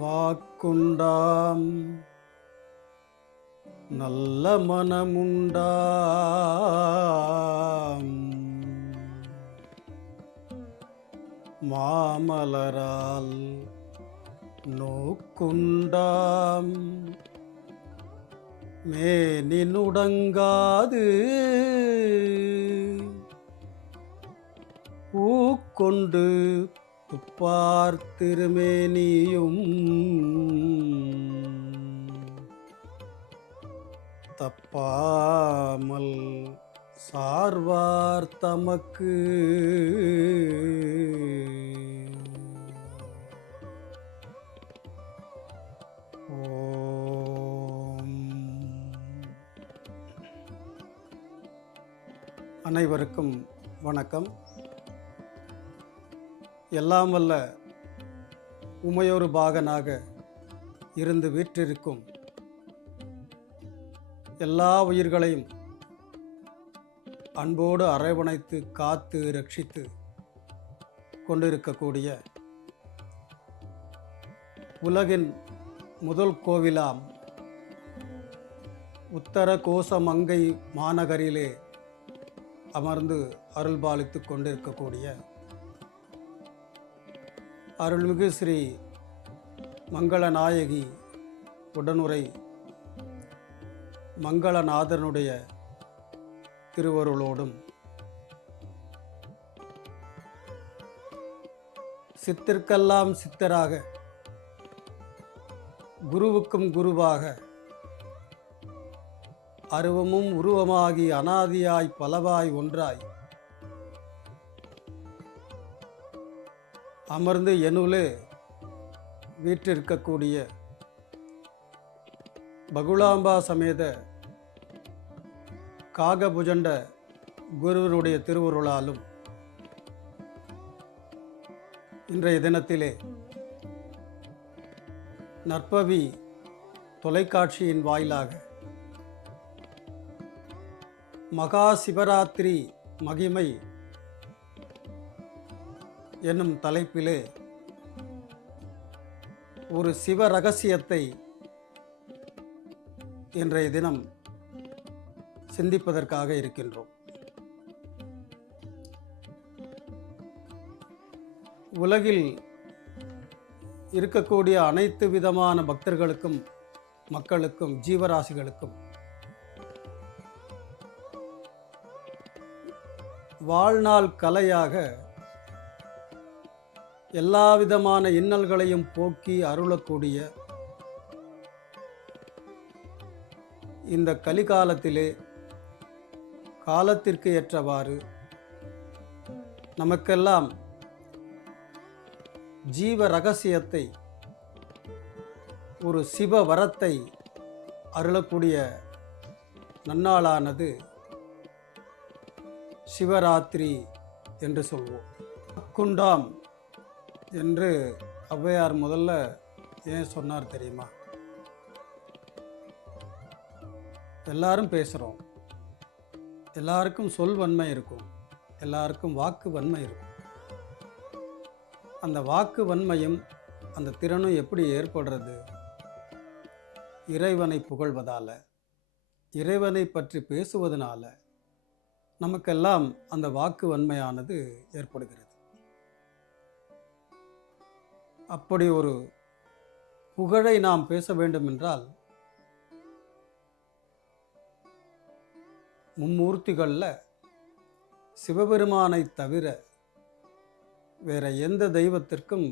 வாக்குண்டாம் நல்ல மனமுண்டாம் மாமலரால் நோக்குண்டாம் மேனினுடங்காது பூக்கொண்டு துப்பார் திருமேனியும் தப்பாமல் சார்வார் தமக்கு ஓம். அனைவருக்கும் வணக்கம். எல்லாம் வல்ல உமையொரு பாகனாக இருந்து வீற்றிருக்கும் எல்லா உயிர்களையும் அன்போடு அரவணைத்து காத்து ரட்சித்து கொண்டிருக்கக்கூடிய உலகின் முதல் கோவிலாம் உத்தர கோசமங்கை மாநகரிலே அமர்ந்து அருள்பாலித்து கொண்டிருக்கக்கூடிய அருள்மிகு ஸ்ரீ மங்களநாயகி உடனுரை மங்களநாதனுடைய திருவருளோடும் சித்திற்கெல்லாம் சித்தராக குருவுக்கும் குருவாக அருவமும் உருவமாகி அனாதியாய் பலவாய் ஒன்றாய் அமர்ந்து எனுலே வீற்றிருக்கக்கூடிய பகுலாம்பா சமேத காகபுஜண்ட குருவனுடைய திருவுருளாலும் இன்றைய தினத்திலே நற்பவி தொலைக்காட்சியின் வாயிலாக மகா சிவராத்திரி மகிமை என்னும் தலைப்பிலே ஒரு சிவ ரகசியத்தை இன்றைய தினம் சிந்திப்பதற்காக இருக்கின்றோம். உலகில் இருக்கக்கூடிய அனைத்து விதமான பக்தர்களுக்கும் மக்களுக்கும் ஜீவராசிகளுக்கும் வாழ்நாள் கலையாக எல்லா விதமான இன்னல்களையும் போக்கி அருளக்கூடிய இந்த கலிகாலத்திலே காலத்திற்கு ஏற்றவாறு நமக்கெல்லாம் ஜீவ ரகசியத்தை ஒரு சிவ வரத்தை அருளக்கூடிய நன்னாளானது சிவராத்திரி என்று சொல்வோம். குண்டாம் என்று ஔவையார் முதல்ல ஏன் சொன்னார் தெரியுமா? எல்லாரும் பேசுகிறோம், எல்லாருக்கும் சொல் வன்மை இருக்கும், எல்லாருக்கும் வாக்கு வன்மை இருக்கும். அந்த வாக்கு வன்மையும் அந்த திறனும் எப்படி ஏற்படுறது? இறைவனை புகழ்வதால், இறைவனை பற்றி பேசுவதனால நமக்கெல்லாம் அந்த வாக்கு வன்மையானது ஏற்படுகிறது. அப்படி ஒரு புகழை நாம் பேச வேண்டும் என்றால் மும்மூர்த்திகளில் சிவபெருமானை தவிர வேற எந்த தெய்வத்திற்கும்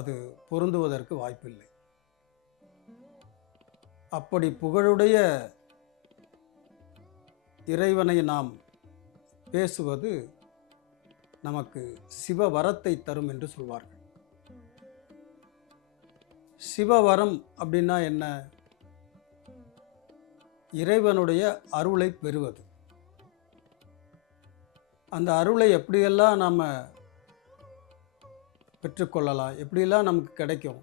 அது பொருந்துவதற்கு வாய்ப்பில்லை. அப்படி புகழுடைய இறைவனை நாம் பேசுவது நமக்கு சிவவரத்தை தரும் என்று சொல்வார்கள். சிவவரம் அப்படின்னா என்ன? இறைவனுடைய அருளை பெறுவது. அந்த அருளை எப்படியெல்லாம் நாம் பெற்றுக்கொள்ளலாம், எப்படியெல்லாம் நமக்கு கிடைக்கும்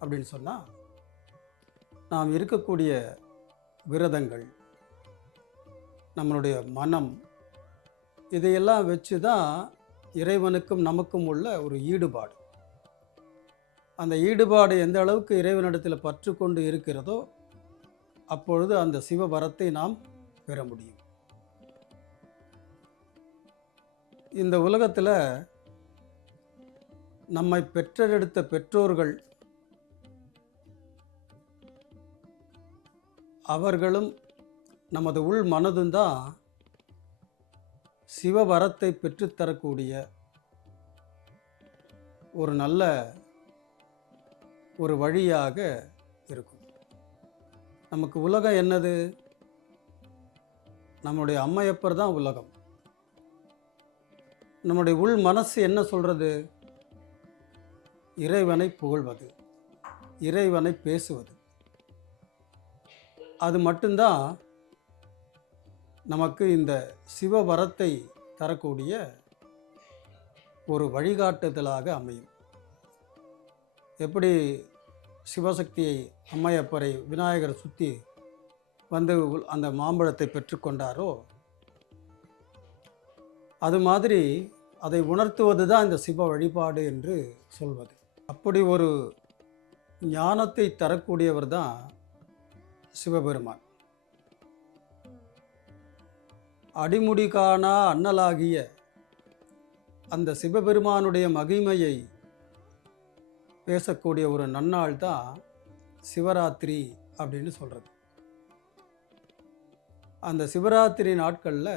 அப்படின்னு சொன்னால், நாம் இருக்கக்கூடிய விரதங்கள், நம்மளுடைய மனம், இதையெல்லாம் வச்சு தான் இறைவனுக்கும் நமக்கும் உள்ள ஒரு ஈடுபாடு. அந்த ஈடுபாடு எந்த அளவுக்கு இறைவனிடத்தில் பற்று கொண்டு இருக்கிறதோ அப்பொழுது அந்த சிவவரத்தை நாம் பெற முடியும். இந்த உலகத்தில் நம்மை பெற்றெடுத்த பெற்றோர்கள் அவர்களும் நமது உள் மனதும் தான் சிவவரத்தை பெற்றுத்தரக்கூடிய ஒரு நல்ல ஒரு வழியாக இருக்கும். நமக்கு உலகம் என்னது? நம்முடைய அம்மையப்பர் தான் உலகம். நம்முடைய உள் மனசு என்ன சொல்கிறது? இறைவனை புகழ்வது, இறைவனை பேசுவது. அது மட்டும்தான் நமக்கு இந்த சிவவரத்தை தரக்கூடிய ஒரு வழிகாட்டுதலாக அமையும். எப்படி சிவசக்தியை அம்மையப்பரை விநாயகர் சுற்றி வந்து அந்த மாம்பழத்தை பெற்றுக்கொண்டாரோ அது மாதிரி அதை உணர்த்துவது தான் இந்த சிவ வழிபாடு என்று சொல்வது. அப்படி ஒரு ஞானத்தை தரக்கூடியவர் தான் சிவபெருமான். அடிமுடி காணா அண்ணலாகிய அந்த சிவபெருமானுடைய மகிமையை பேசக்கூடிய ஒரு நன்னாள் தான் சிவராத்திரி அப்படின்னு சொல்கிறது. அந்த சிவராத்திரி நாட்களில்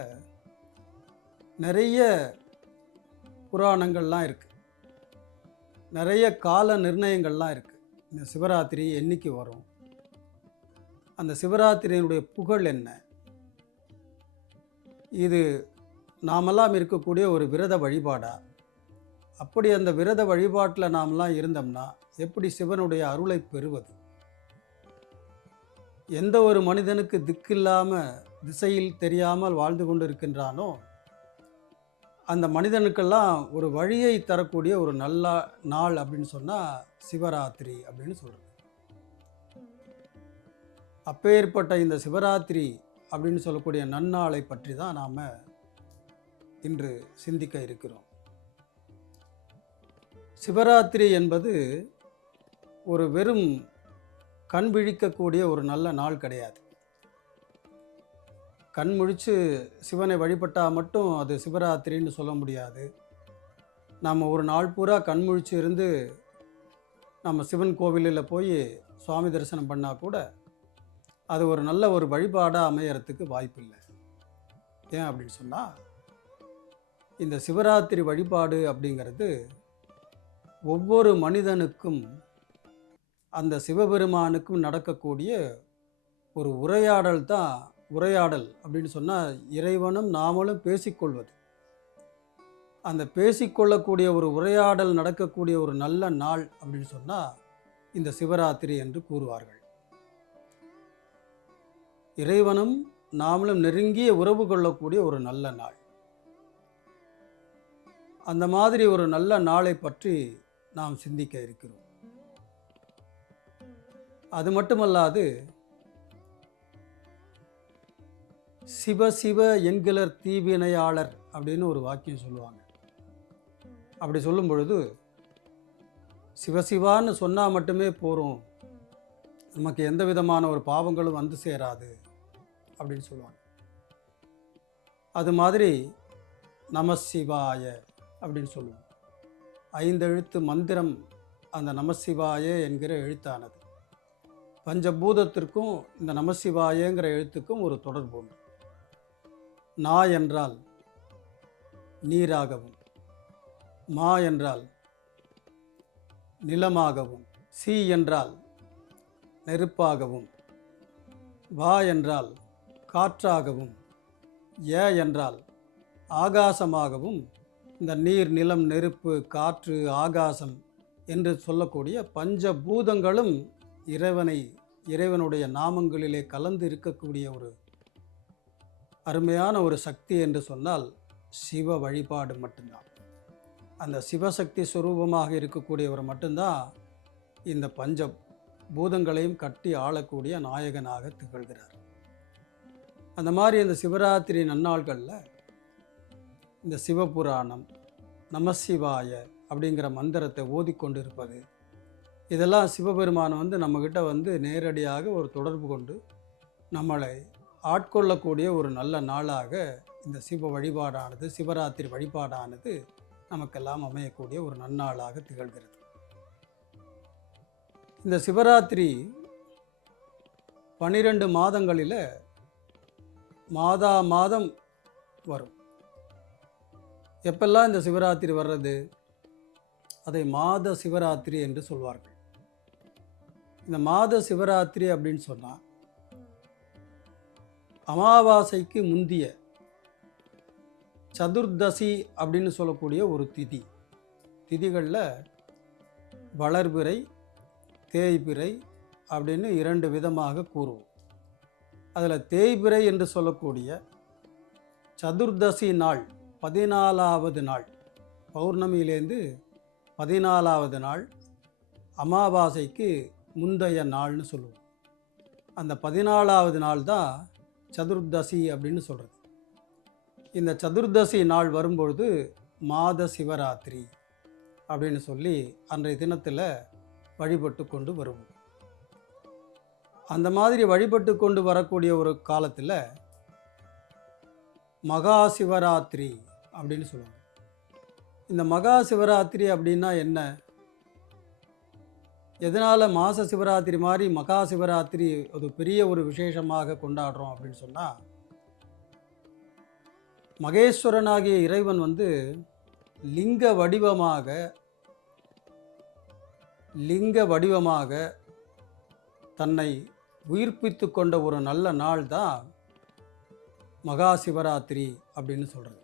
நிறைய புராணங்கள்லாம் இருக்குது, நிறைய கால நிர்ணயங்கள்லாம் இருக்குது. இந்த சிவராத்திரி என்னைக்கு வரும், அந்த சிவராத்திரியினுடைய புகழ் என்ன, இது நாமெல்லாம் இருக்கக்கூடிய ஒரு விரத வழிபாடா, அப்படி அந்த விரத வழிபாட்டில் நாமெல்லாம் இருந்தோம்னா எப்படி சிவனுடைய அருளை பெறுவது, எந்த ஒரு மனிதனுக்கு திக்கில்லாமல் திசையில் தெரியாமல் வாழ்ந்து கொண்டு இருக்கின்றானோ அந்த மனிதனுக்கெல்லாம் ஒரு வழியை தரக்கூடிய ஒரு நல்ல நாள் அப்படின்னு சொன்னால் சிவராத்திரி அப்படின்னு சொல்கிறது. அப்பேற்பட்ட இந்த சிவராத்திரி அப்படின்னு சொல்லக்கூடிய நன்னாளை பற்றி தான் நாம் இன்று சிந்திக்க இருக்கிறோம். சிவராத்திரி என்பது ஒரு வெறும் கண் விழிக்கக்கூடிய ஒரு நல்ல நாள் கிடையாது. கண் முழித்து சிவனை வழிபட்டால் மட்டும் அது சிவராத்திரின்னு சொல்ல முடியாது. நாம் ஒரு நாள் பூரா கண் முழிச்சு இருந்து நம்ம சிவன் கோவிலில் போய் சுவாமி தரிசனம் பண்ணால் கூட அது ஒரு நல்ல ஒரு வழிபாடாக அமையறதுக்கு வாய்ப்பில்லை. ஏன் அப்படின்னு சொன்னால் இந்த சிவராத்திரி வழிபாடு அப்படிங்கிறது ஒவ்வொரு மனிதனுக்கும் அந்த சிவபெருமானுக்கும் நடக்கக்கூடிய ஒரு உரையாடல் தான். உரையாடல் அப்படின்னு சொன்னால் இறைவனும் நாமளும் பேசிக்கொள்வது. அந்த பேசிக்கொள்ளக்கூடிய ஒரு உரையாடல் நடக்கக்கூடிய ஒரு நல்ல நாள் அப்படின்னு சொன்னால் இந்த சிவராத்திரி என்று கூறுவார்கள். இறைவனும் நாமளும் நெருங்கிய உறவு கொள்ளக்கூடிய ஒரு நல்ல நாள். அந்த மாதிரி ஒரு நல்ல நாளை பற்றி நாம் சிந்திக்க இருக்கிறோம். அது மட்டுமல்லாது சிவ சிவ என்கிலர் தீவினையாளர் அப்படின்னு ஒரு வாக்கியம் சொல்லுவாங்க. அப்படி சொல்லும் பொழுது சிவசிவான்னு சொன்னால் மட்டுமே போகிறோம், நமக்கு எந்த விதமான ஒரு பாவங்களும் வந்து சேராது அப்படின்னு சொல்லுவாங்க. அது மாதிரி நமசிவாய அப்படின்னு சொல்லுவோம். 5 எழுத்து மந்திரம் அந்த நமசிவாய என்கிற எழுத்தானது. பஞ்சபூதத்திற்கும் இந்த நமசிவாயங்கிற எழுத்துக்கும் ஒரு தொடர்பு உண்டு. நா என்றால் நீராகவும், மா என்றால் நிலமாகவும், சி என்றால் நெருப்பாகவும், வா என்றால் காற்றாகவும், ஏ என்றால் ஆகாசமாகவும், இந்த நீர், நிலம், நெருப்பு, காற்று, ஆகாசம் என்று சொல்லக்கூடிய பஞ்சபூதங்களும் இறைவனுடைய நாமங்களிலே கலந்து இருக்கக்கூடிய ஒரு அருமையான ஒரு சக்தி என்று சொன்னால் சிவ வழிபாடு மட்டும்தான். அந்த சிவசக்தி சுரூபமாக இருக்கக்கூடியவர் மட்டும்தான் இந்த பஞ்ச பூதங்களையும் கட்டி ஆளக்கூடிய நாயகனாக திகழ்கிறார். அந்த மாதிரி இந்த சிவராத்திரி நன்னாள்களில் இந்த சிவபுராணம், நமசிவாய அப்படிங்கிற மந்திரத்தை ஓதிக்கொண்டிருப்பது, இதெல்லாம் சிவபெருமான் வந்து நம்மக்கிட்ட வந்து நேரடியாக ஒரு தொடர்பு கொண்டு நம்மளை ஆட்கொள்ளக்கூடிய ஒரு நல்ல நாளாக இந்த சிவ வழிபாடானது, சிவராத்திரி வழிபாடானது நமக்கெல்லாம் அமையக்கூடிய ஒரு நன்னாளாக திகழ்கிறது. இந்த சிவராத்திரி 12 மாதங்களில் மாதம் வரும். எப்பெல்லாம் இந்த சிவராத்திரி வர்றது? அதை மாத சிவராத்திரி என்று சொல்வார்கள். இந்த மாத சிவராத்திரி அப்படின்னு சொன்னால் அமாவாசைக்கு முந்திய சதுர்தசி அப்படின்னு சொல்லக்கூடிய ஒரு திதிகளில் வளர்பிறை, தேய்பிறை அப்படின்னு 2 விதமாக கூறுவோம். அதில் தேய்பிறை என்று சொல்லக்கூடிய சதுர்தசி நாள் 14வது நாள், பௌர்ணமியிலேருந்து 14வது நாள், அமாவாசைக்கு முந்தைய நாள்னு சொல்லுவோம். அந்த 14வது நாள் தான் சதுர்தசி அப்படின்னு சொல்கிறது. இந்த சதுர்தசி நாள் வரும்பொழுது மாத சிவராத்திரி அப்படின்னு சொல்லி அன்றைய தினத்தில் வழிபட்டு கொண்டு வருவோம். அந்த மாதிரி வழிபட்டு கொண்டு வரக்கூடிய ஒரு காலத்தில் மகா சிவராத்திரி அப்படின்னு சொல்லுவாங்க. இந்த மகா சிவராத்திரி அப்படின்னா என்ன? எதனால் மாத சிவராத்திரி மாதிரி மகா சிவராத்திரி ஒரு பெரிய ஒரு விசேஷமாக கொண்டாடுறோம் அப்படின்னு சொன்னால், மகேஸ்வரனாகிய இறைவன் வந்து லிங்க வடிவமாக தன்னை உயிர்ப்பித்து கொண்ட ஒரு நல்ல நாள் தான் மகா சிவராத்திரி அப்படின்னு சொல்கிறது.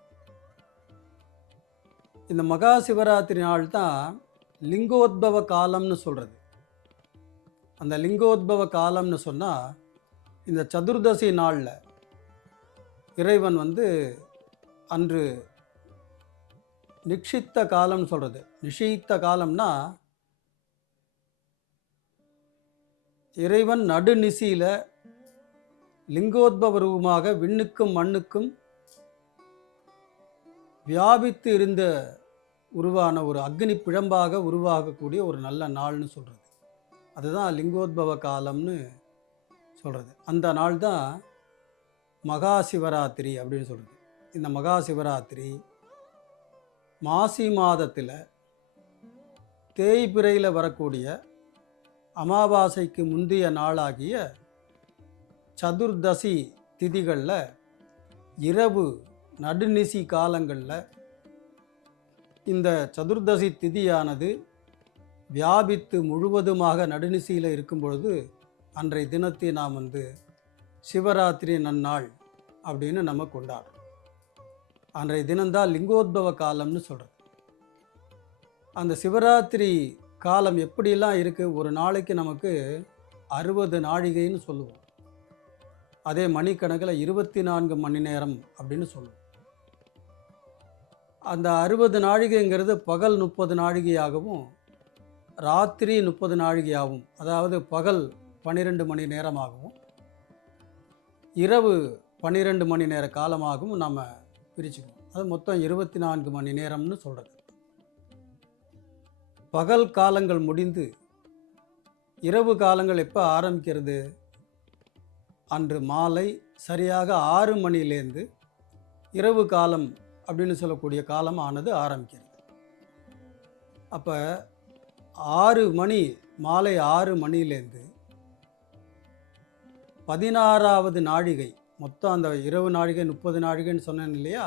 இந்த மகா சிவராத்திரி நாள் தான் லிங்கோத்பவ காலம்னு சொல்கிறது. அந்த லிங்கோத்பவ காலம்னு சொன்னால் இந்த சதுர்தசி நாளில் இறைவன் வந்து அன்று நிக்ஷித்த காலம்னு சொல்கிறது. நிஷித்த காலம்னா இறைவன் நடுநிசியில் லிங்கோத்பவ ரூபமாக விண்ணுக்கும் மண்ணுக்கும் வியாபித்து இருந்த உருவான ஒரு அக்னி பிழம்பாக உருவாகக்கூடிய ஒரு நல்ல நாள்னு சொல்கிறது. அதுதான் லிங்கோத்பவ காலம்னு சொல்கிறது. அந்த நாள் தான் மகா சிவராத்திரி அப்படின்னு சொல்கிறது. இந்த மகா சிவராத்திரி மாசி மாதத்தில் தேய்பிறையில் வரக்கூடிய அமாவாசைக்கு முந்தைய நாளாகிய சதுர்தசி திதிகளில் இரவு நடுநிசி காலங்களில் இந்த சதுர்தசி திதியானது வியாபித்து முழுவதுமாக நடுநிசியில் இருக்கும் பொழுது அன்றைய தினத்தை நாம் வந்து சிவராத்திரி நன்னாள் அப்படின்னு நம்ம கொண்டாடுறோம். அன்றைய தினம்தான் லிங்கோத்பவ காலம்னு சொல்கிறது. அந்த சிவராத்திரி காலம் எப்படிலாம் இருக்குது? ஒரு நாளைக்கு நமக்கு 60 நாழிகைன்னு சொல்லுவோம். அதே மணிக்கணக்கில் 24 மணி நேரம் அப்படின்னு சொல்லுவோம். அந்த 60 நாழிகைங்கிறது பகல் 30 நாழிகையாகவும் ராத்திரி 30 நாழிகையாகவும், அதாவது பகல் 12 மணி நேரமாகவும் இரவு 12 மணி நேர காலமாகவும் நம்ம பிரிச்சுக்குவோம். அது மொத்தம் 24 மணி நேரம்னு சொல்கிறது. பகல் காலங்கள் முடிந்து இரவு காலங்கள் எப்போ ஆரம்பிக்கிறது? அன்று மாலை சரியாக 6 மணிலேருந்து இரவு காலம் அப்படின்னு சொல்லக்கூடிய காலம் ஆனது ஆரம்பிக்கிறது. அப்போ 6 மணி, மாலை 6 மணிலேருந்து 16வது நாழிகை, மொத்தம் அந்த இரவு நாழிகை 30 நாழிகைன்னு சொன்னேன் இல்லையா?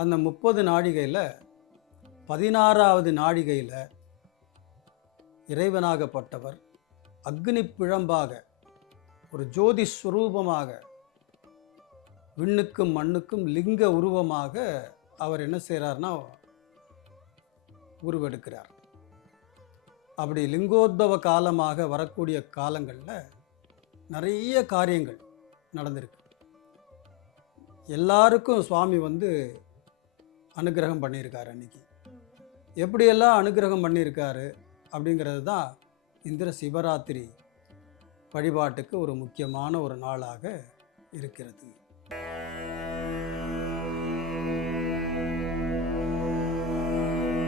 அந்த 30 நாழிகையில் 16வது நாழிகையில் இறைவனாகப்பட்டவர் அக்னி பிழம்பாக ஒரு ஜோதி ஸ்வரூபமாக விண்ணுக்கும் மண்ணுக்கும் லிங்க உருவமாக அவர் என்ன செய்கிறார்னா உருவெடுக்கிறார். அப்படி லிங்கோத்பவ காலமாக வரக்கூடிய காலங்களில் நிறைய காரியங்கள் நடந்திருக்கு. எல்லாருக்கும் சுவாமி வந்து அனுகிரகம் பண்ணியிருக்காரு. அன்றைக்கி எப்படியெல்லாம் அனுகிரகம் பண்ணியிருக்காரு அப்படிங்கிறது தான் இந்த சிவராத்திரி வழிபாட்டுக்கு ஒரு முக்கியமான ஒரு நாளாக இருக்கிறது.